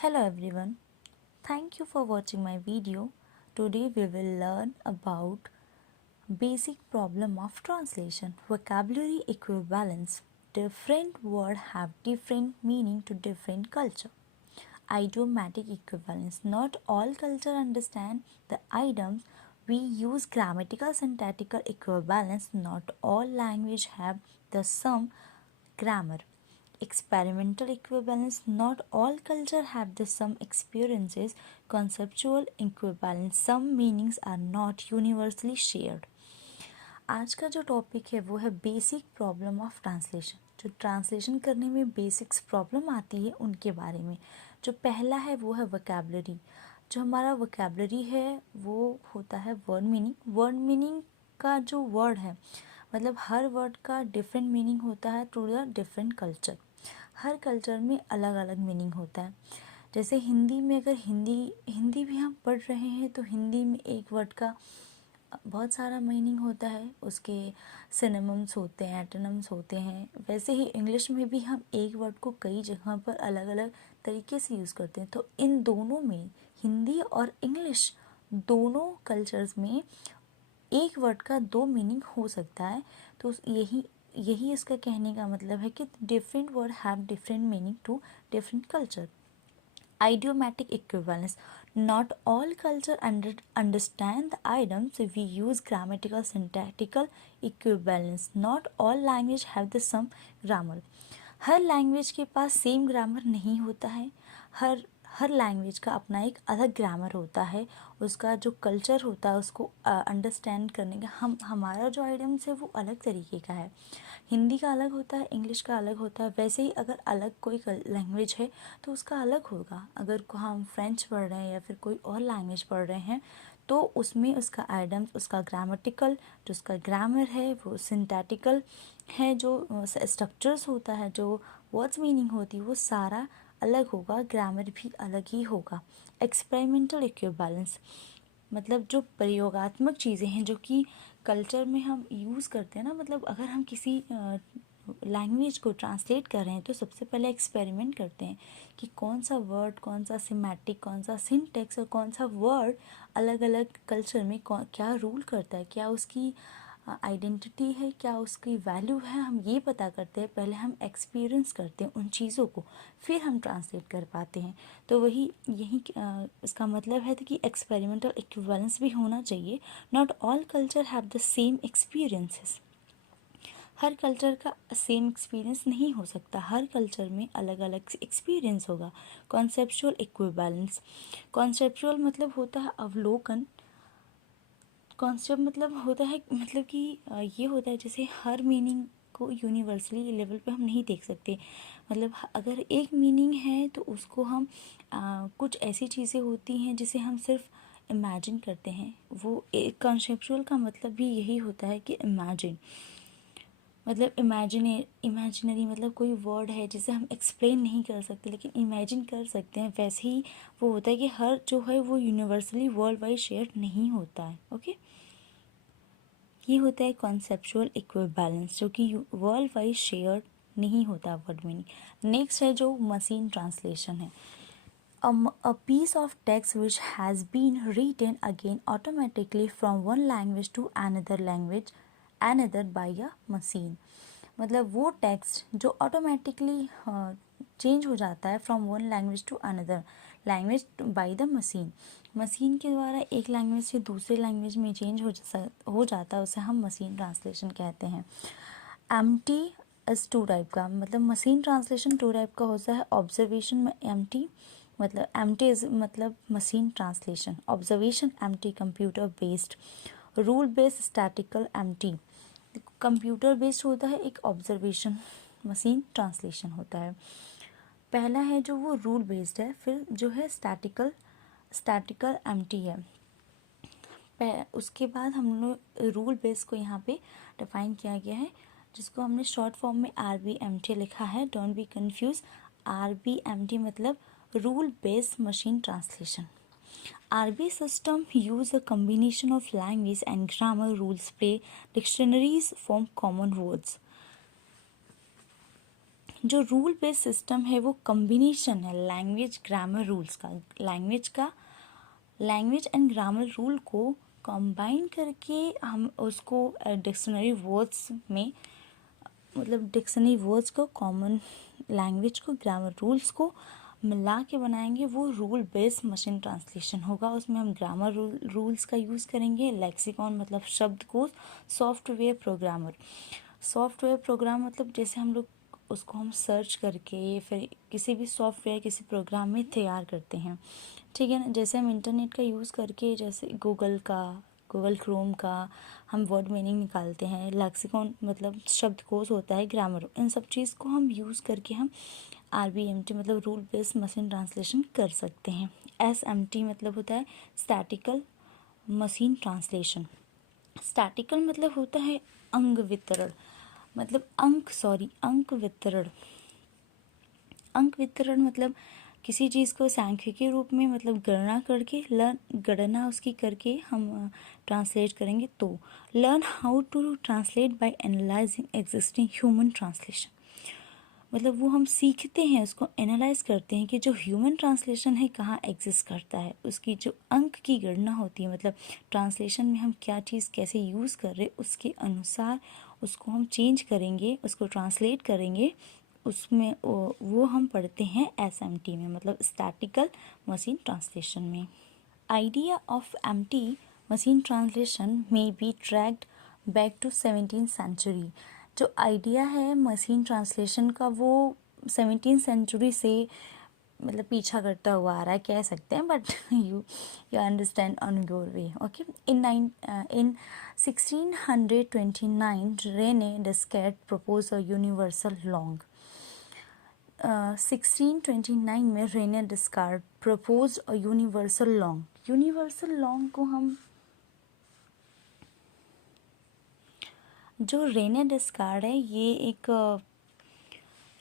Hello everyone, thank you for watching my video. Today we will learn about basic problem of translation, vocabulary equivalence. Different words have different meaning to different culture. Idiomatic equivalence. Not all culture understand the items. We use grammatical syntactical equivalence. Not all language have the same grammar. Experimental equivalence. Not all culture have the same experiences. Conceptual equivalence. Some meanings are not universally shared. आज का जो topic है वो है basic problem of translation. जो translation करने में basics problem आती है उनके बारे में. जो पहला है वो है वोकैबुलरी. जो हमारा वोकैबुलरी है वो होता है वर्ड मीनिंग. वर्ड मीनिंग का जो वर्ड है मतलब हर वर्ड का डिफरेंट मीनिंग होता है टू द डिफरेंट कल्चर. हर कल्चर में अलग अलग मीनिंग होता है. जैसे हिंदी में अगर हिंदी भी हम पढ़ रहे हैं तो हिंदी में एक वर्ड का बहुत सारा मीनिंग होता है. उसके सिनोनिम्स होते हैं, एंटोनिम्स होते हैं. वैसे ही इंग्लिश में भी हम एक वर्ड को कई जगह पर अलग अलग तरीके से यूज़ करते हैं. तो इन दोनों में हिंदी और इंग्लिश दोनों कल्चर्स में एक वर्ड का दो मीनिंग हो सकता है. तो यही इसका कहने का मतलब है कि different word have different meaning to different culture. Idiomatic equivalence. Not all culture understand the items. We use grammatical syntactical equivalence. Not all language have the same grammar. Her language के पास सेम ग्रामर नहीं होता है. हर language का अपना एक अलग grammar होता है. उसका जो कल्चर होता है उसको अंडरस्टैंड करने का हमारा जो आइडियम्स है वो अलग तरीके का है. हिंदी का अलग होता है, इंग्लिश का अलग होता है. वैसे ही अगर अलग कोई लैंग्वेज है तो उसका अलग होगा. अगर हम फ्रेंच पढ़ रहे हैं या फिर कोई और लैंग्वेज पढ़ रहे हैं तो उसमें उसका आइडियम्स, उसका ग्रामेटिकल जो उसका ग्रामर है वो सिंथेटिकल है. जो स्ट्रक्चर्स होता है, जो वर्ड्स मीनिंग होती है वो सारा अलग होगा. ग्रामर भी अलग ही होगा. एक्सपेरिमेंटल इक्विवेलेंस मतलब जो प्रयोगात्मक चीज़ें हैं जो कि कल्चर में हम यूज़ करते हैं ना. मतलब अगर हम किसी लैंग्वेज को ट्रांसलेट कर रहे हैं तो सबसे पहले एक्सपेरिमेंट करते हैं कि कौन सा वर्ड, कौन सा सिमेटिक, कौन सा सिंटेक्स और कौन सा वर्ड अलग अलग कल्चर में क्या रूल करता है, क्या उसकी आइडेंटिटी है, क्या उसकी वैल्यू है. हम ये पता करते हैं. पहले हम एक्सपीरियंस करते हैं उन चीज़ों को, फिर हम ट्रांसलेट कर पाते हैं. तो यही इसका मतलब है कि एक्सपेरिमेंटल इक्विवेलेंस भी होना चाहिए. Not all culture have the same experiences. Her culture का सेम एक्सपीरियंस नहीं हो सकता. हर कल्चर में अलग अलग एक्सपीरियंस होगा. Conceptual equivalence. कॉन्सेप्चुअल मतलब होता है अवलोकन. कॉन्सेप्ट मतलब होता है मतलब कि ये होता है जैसे हर मीनिंग को यूनिवर्सली लेवल पे हम नहीं देख सकते. मतलब अगर एक मीनिंग है तो उसको हम कुछ ऐसी चीज़ें होती हैं जिसे हम सिर्फ इमेजिन करते हैं. वो एक कॉन्सेप्चुअल का मतलब भी यही होता है कि इमेजिन मतलब इमेजिनरी मतलब कोई वर्ड है जिसे हम एक्सप्लेन नहीं कर सकते लेकिन इमेजिन कर सकते हैं. वैसे ही वो होता है कि हर जो है वो यूनिवर्सली वर्ल्ड वाइड शेयर नहीं होता है. ओके, ये होता है कॉन्सेप्चुअल इक्विवेलेंस जो कि वर्ल्ड वाइड शेयर नहीं होता वर्ड मीनिंग. नेक्स्ट है जो मशीन ट्रांसलेशन है. A piece of text which has been written again automatically from one language to another by a machine. मतलब वो टेक्स्ट जो ऑटोमेटिकली चेंज हो जाता है from one language to another language by the machine. Machine के द्वारा एक language से दूसरे लैंग्वेज में चेंज हो जाता है, उसे हम मशीन ट्रांसलेशन कहते हैं. एम्प्टी इज टू टाइप का. मतलब मशीन ट्रांसलेशन टू टाइप का होता है. ऑब्जर्वेशन में एम्प्टी मतलब एम्प्टी इज मतलब machine translation. Observation empty computer based. Rule based statistical empty. Computer based होता है. एक ऑब्जर्वेशन मशीन ट्रांसलेशन होता है. पहला है जो वो रूल बेस्ड है. फिर जो है स्टैटिकल एम्प्टी है. उसके बाद हम लोग रूल बेस्ड को यहाँ पे डिफाइन किया गया है जिसको हमने शॉर्ट फॉर्म में RBMT लिखा है. Don't be confuse. RBMT मतलब rule based machine translation. RB system use a combination of language and grammar rules. Play dictionaries form common words. जो रूल बेस्ड सिस्टम है वो कम्बिनेशन है लैंग्वेज ग्रामर रूल्स का, language and grammar rule को combine करके हम उसको dictionary words में, मतलब डिक्शनरी वर्ड्स को, कॉमन लैंग्वेज को, ग्रामर रूल्स को मिला के बनाएंगे, वो रूल बेस्ड मशीन ट्रांसलेशन होगा। उसमें हम ग्रामर रूल्स का यूज़ करेंगे, लेक्सिकॉन मतलब शब्दकोश, सॉफ्टवेयर प्रोग्राम मतलब जैसे हम लोग उसको हम सर्च करके फिर किसी भी सॉफ्टवेयर किसी प्रोग्राम में तैयार करते हैं, ठीक है ना। जैसे हम इंटरनेट का यूज़ करके, जैसे गूगल क्रोम का हम वर्ड मीनिंग निकालते हैं, लेक्सिकॉन मतलब शब्दकोश होता है, ग्रामर, इन सब चीज़ को हम यूज़ करके हम RBMT मतलब रूल बेस्ड मशीन ट्रांसलेशन कर सकते हैं। SMT मतलब होता है स्टैटिकल मशीन ट्रांसलेशन। स्टैटिकल मतलब होता है अंक वितरण, मतलब अंक वितरण मतलब किसी चीज़ को सांख्यिकी रूप में मतलब गणना उसकी करके हम ट्रांसलेट करेंगे। तो learn how to translate by analysing existing human translation, मतलब वो हम सीखते हैं, उसको एनालाइज करते हैं कि जो ह्यूमन ट्रांसलेशन है कहाँ एग्जिस्ट करता है, उसकी जो अंक की गणना होती है, मतलब ट्रांसलेशन में हम क्या चीज़ कैसे यूज़ कर रहे उसके अनुसार उसको हम चेंज करेंगे, उसको ट्रांसलेट करेंगे, उसमें वो हम पढ़ते हैं SMT में, मतलब स्टैटिकल मशीन ट्रांसलेशन में। Idea of MT machine translation में be tracked back to 17th century. जो आइडिया है मशीन ट्रांसलेशन का वो 17th सेंचुरी से मतलब पीछा करता हुआ आ रहा है कह सकते हैं, but you understand on your way. Okay, in 1629 Rene Descartes propose a universal long. 1629 में Rene Descartes propose a universal long को हम, जो रेने डेस्कार्ट है ये एक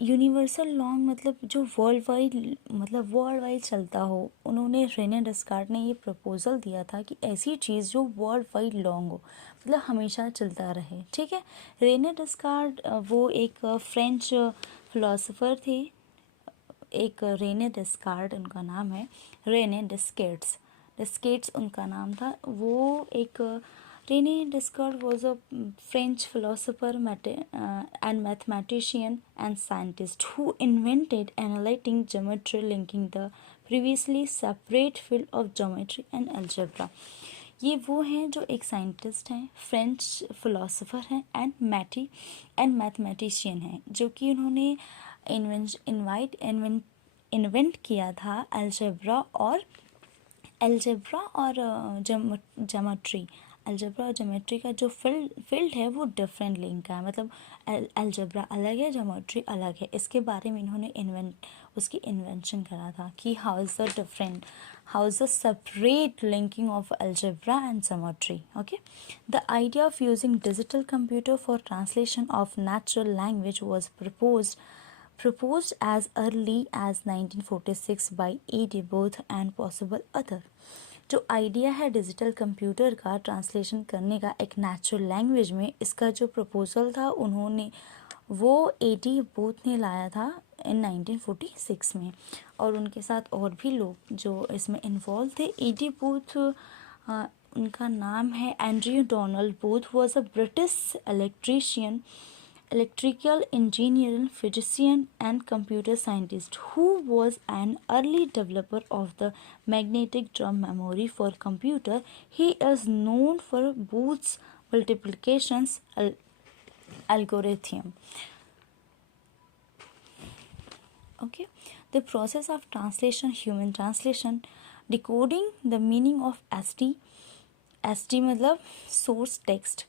यूनिवर्सल लॉन्ग मतलब जो वर्ल्ड वाइड चलता हो, उन्होंने रेने डेस्कार्ट ने ये प्रपोजल दिया था कि ऐसी चीज़ जो वर्ल्ड वाइड लॉन्ग हो, मतलब हमेशा चलता रहे, ठीक है। रेने डेस्कार्ट वो एक फ्रेंच फिलोसोफर थे, एक रेने डेस्कार्ट उनका नाम है, रेने डेस्केट्स उनका नाम था। वो एक Rene Descartes was a French philosopher and mathematician and scientist who invented analytic geometry linking the previously separate field of geometry and algebra। ये वो हैं जो एक साइंटिस्ट हैं, फ्रेंच फिलोसोफर हैं एंड मैथमेटिशियन हैं, जो कि उन्होंने इन्वेंट किया था अलजेब्रा और ज्योमेट्री। अलजेब्रा और ज्योमेट्री का जो फील्ड है वो डिफरेंट लिंक का है, मतलब अलजेब्रा अलग है, ज्योमेट्री अलग है। इसके बारे में इन्होंने उसकी इन्वेंशन करा था कि how is the separate linking of algebra and geometry। Okay, the idea of using digital computer for translation of natural language was proposed as early as 1946 by A.D. Booth and possible other। जो idea है digital computer का translation करने का एक natural language में, इसका जो proposal था उन्होंने वो A.D. बूथ ने लाया था इन 1946 में, और उनके साथ और भी लोग जो इसमें इन्वॉल्व थे। A.D. बूथ उनका नाम है Andrew Donald booth, was a British electrical engineer, physician and computer scientist who was an early developer of the magnetic drum memory for computer। He is known for Booth's multiplications algorithm। Okay, the process of translation, human translation, decoding the meaning of ST मतलब source text,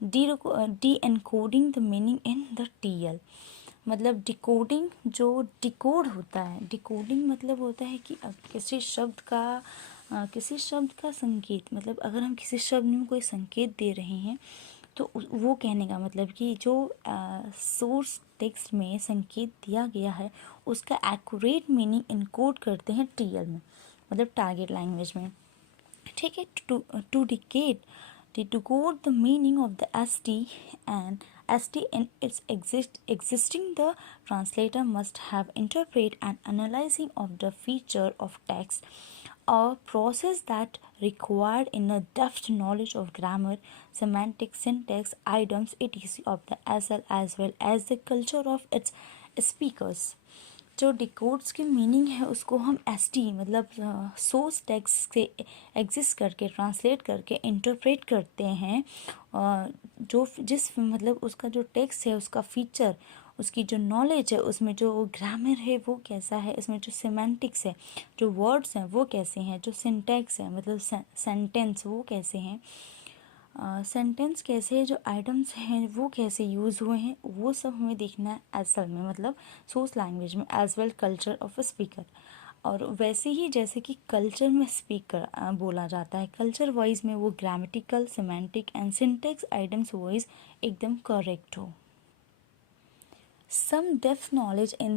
de-encoding the meaning in the TL, मतलब decoding, जो decode होता है, decoding मतलब होता है कि अब किसी शब्द का संकेत, मतलब अगर हम किसी शब्द में कोई संकेत दे रहे हैं तो वो कहने का मतलब कि जो सोर्स टेक्स्ट में संकेत दिया गया है उसका एक्यूरेट मीनिंग इनकोड करते हैं TL में, मतलब टारगेट लैंग्वेज में, ठीक है। To decode the meaning of the ST and ST in its existing, the translator must have interpret and analyzing of the feature of text, a process that required in a depth knowledge of grammar, semantics, syntax, items, etc. of the SL as well as the culture of its speakers. जो डिकोड्स की meaning है उसको हम S T मतलब source text से exist करके translate करके interpret करते हैं, जो जिस मतलब उसका जो टेक्स्ट है उसका फीचर, उसकी जो नॉलेज है, उसमें जो ग्रामर है वो कैसा है, इसमें जो सिमेंटिक्स है, जो वर्ड्स हैं वो कैसे हैं, जो सिंटैक्स है मतलब सेंटेंस वो कैसे हैं, सेंटेंस कैसे है, जो आइटम्स हैं वो कैसे यूज़ हुए हैं, वो सब हमें देखना है असल में मतलब सोर्स लैंग्वेज में as well culture of a speaker. और वैसे ही जैसे कि कल्चर में स्पीकर बोला जाता है, कल्चर वाइज में वो grammatical, semantic and syntax items wise एकदम करेक्ट हो। Some depth knowledge in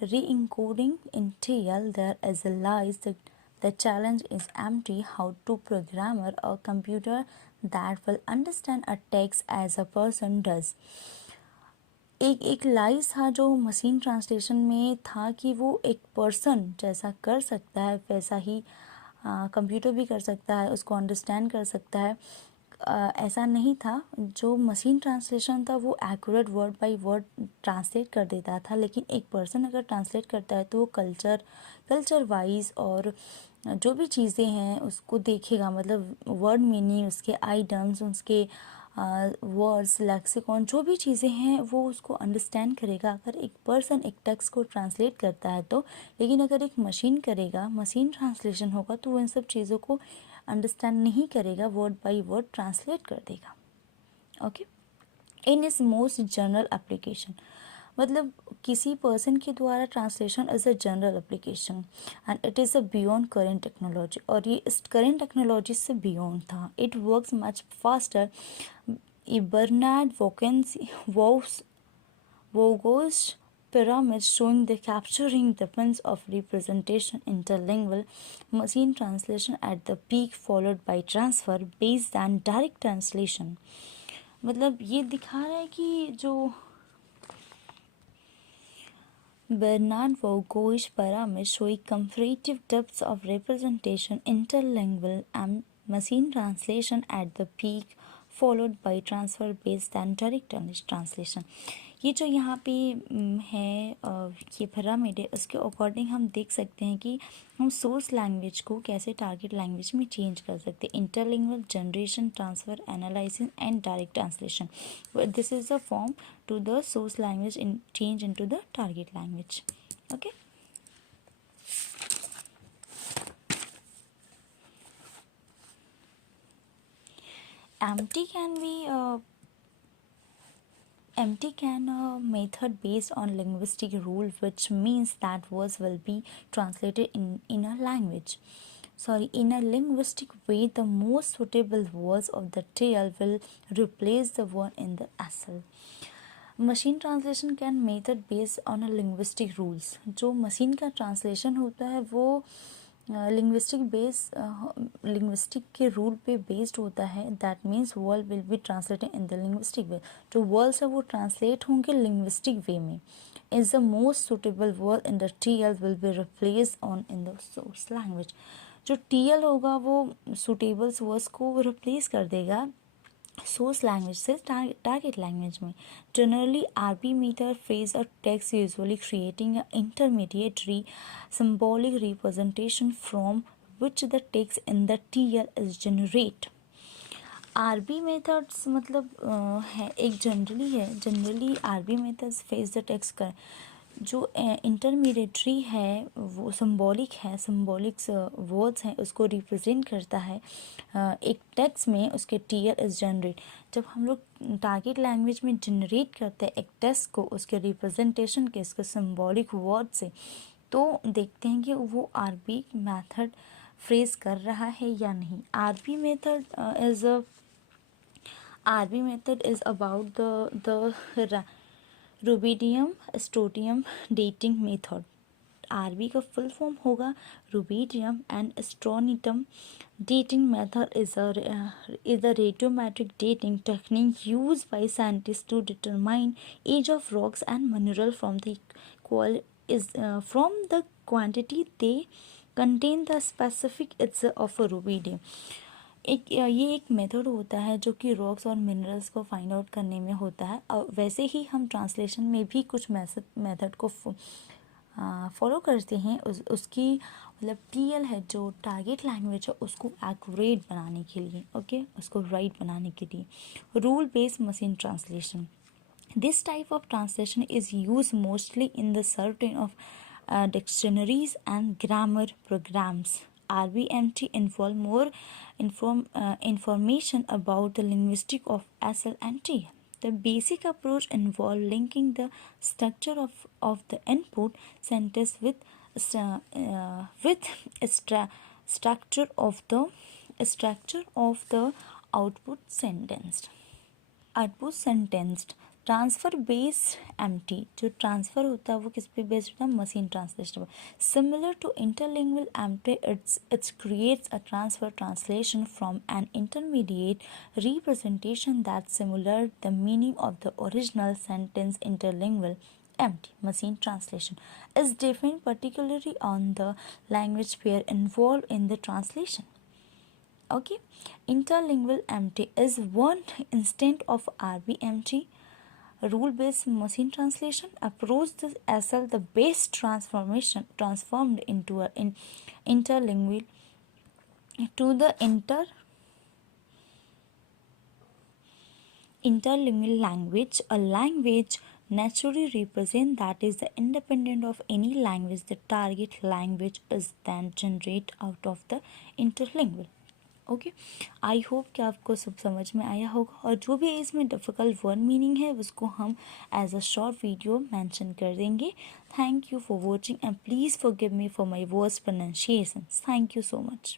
re-encoding in TL there is a lies that the challenge is empty how to programmer a computer that will understand a text as a person does। एक lies था जो machine translation में था कि वो एक person जैसा कर सकता है वैसा ही कंप्यूटर भी कर सकता है, उसको अंडरस्टैंड कर सकता है। ऐसा नहीं था, जो मशीन ट्रांसलेशन था वो accurate word by word translate कर देता था, लेकिन एक पर्सन अगर ट्रांसलेट करता है तो वो कल्चर वाइज और जो भी चीज़ें हैं उसको देखेगा, मतलब वर्ड मीनिंग, उसके आइटम्स, उसके वर्ड्स, लेक्सिकॉन, जो भी चीज़ें हैं वो उसको अंडरस्टैंड करेगा अगर एक पर्सन एक टेक्स्ट को ट्रांसलेट करता है तो। लेकिन अगर एक मशीन करेगा, मशीन ट्रांसलेशन होगा तो वो इन सब चीज़ों को अंडरस्टैंड नहीं करेगा, वर्ड बाय वर्ड ट्रांसलेट कर देगा। Okay, in is most general application मतलब किसी पर्सन के द्वारा translation is a general application and it is a beyond current technology, और ये इस करेंट टेक्नोलॉजी से बियॉन्ड था। It works much faster. Bernard Vauquois pyramids showing the capturing depends of representation interlingual machine translation at the peak followed by transfer based and direct translation। मतलब ये दिखा रहा है कि जो Bernard Vogt's pyramids showing comparative depths of representation interlingual and machine translation at the peak followed by transfer based and direct translation। ये जो यहाँ पे है ये पिरामिड है, उसके अकॉर्डिंग हम देख सकते हैं कि हम सोर्स लैंग्वेज को कैसे टारगेट लैंग्वेज में चेंज कर सकते हैं। Interlingual generation, transfer, analysis and direct translation, this is the form to the source language in change into the target language। Okay, empty can a method based on linguistic rule, which means that words will be translated in a language, in a linguistic way the most suitable words of the TL will replace the one in the SL। Machine translation can method based on a linguistic rules, जो machine का translation होता है वो linguistic के rule पे based होता है। That means word will be translated in the linguistic way, जो वर्ड्स है वो ट्रांसलेट होंगे लिंग्विस्टिक वे में। Is the most suitable word in the TL will be replace on in the source language. जो TL होगा वो suitable words को replace कर देगा सोर्स लैंग्वेज से टारगेट लैंग्वेज में। Generally RB method phase a text usually creating a intermediary symbolic representation from which the text in the TL is generate। RB methods मतलब है एक generally RB methods phase the text कर जो intermediary है वो symbolic है, सिंबॉलिक्स words हैं उसको रिप्रेजेंट करता है एक टेक्स्ट में, उसके TL इज जनरेट। जब हम लोग टारगेट लैंग्वेज में जनरेट करते हैं एक टेक्स्ट को उसके रिप्रेजेंटेशन के इसके सिंबॉलिक वर्ड से, तो देखते हैं कि वो RB मेथड फ्रेज कर रहा है या नहीं। RB method is about the rubidium strontium dating method. RB का फुल फॉर्म होगा rubidium and strontium. Dating method is a radiometric dating technique used by scientists to determine age of rocks and mineral from the quantity they contain the specific its of a rubidium. ये एक method होता है जो कि rocks और minerals को find out करने में होता है. और वैसे ही हम ट्रांसलेशन में भी कुछ मेथड को फॉलो करते हैं उसकी मतलब टीएल है जो टारगेट लैंग्वेज है उसको एक्यूरेट बनाने के लिए. ओके उसको राइट बनाने के लिए. Rule based machine translation. This type of translation is use mostly in the certain of dictionaries and grammar programs. RBMT involve more information about the linguistic of SL and T. The basic approach involves linking the structure of the input sentence with structure of the output sentence. Transfer based MT. जो transfer होता है वो किस पे based होता है? Machine translation पर. Similar to interlingual MT it's creates a transfer translation from an intermediate representation that similar the meaning of the original sentence. Interlingual MT machine translation is different particularly on the language pair involved in the translation. Okay, interlingual MT is one instance of RBMT. Rule-based machine translation approach the SL the base transformation transformed into an interlingual to the interlingual language, a language naturally represent that is the independent of any language. The target language is then generate out of the interlingual. Okay I hope कि आपको सब समझ में आया होगा. और जो भी इसमें डिफ़िकल्ट वर्ड मीनिंग है उसको हम as a short video mention कर देंगे. Thank you for watching and please forgive me for my words pronunciation. Thank you so much.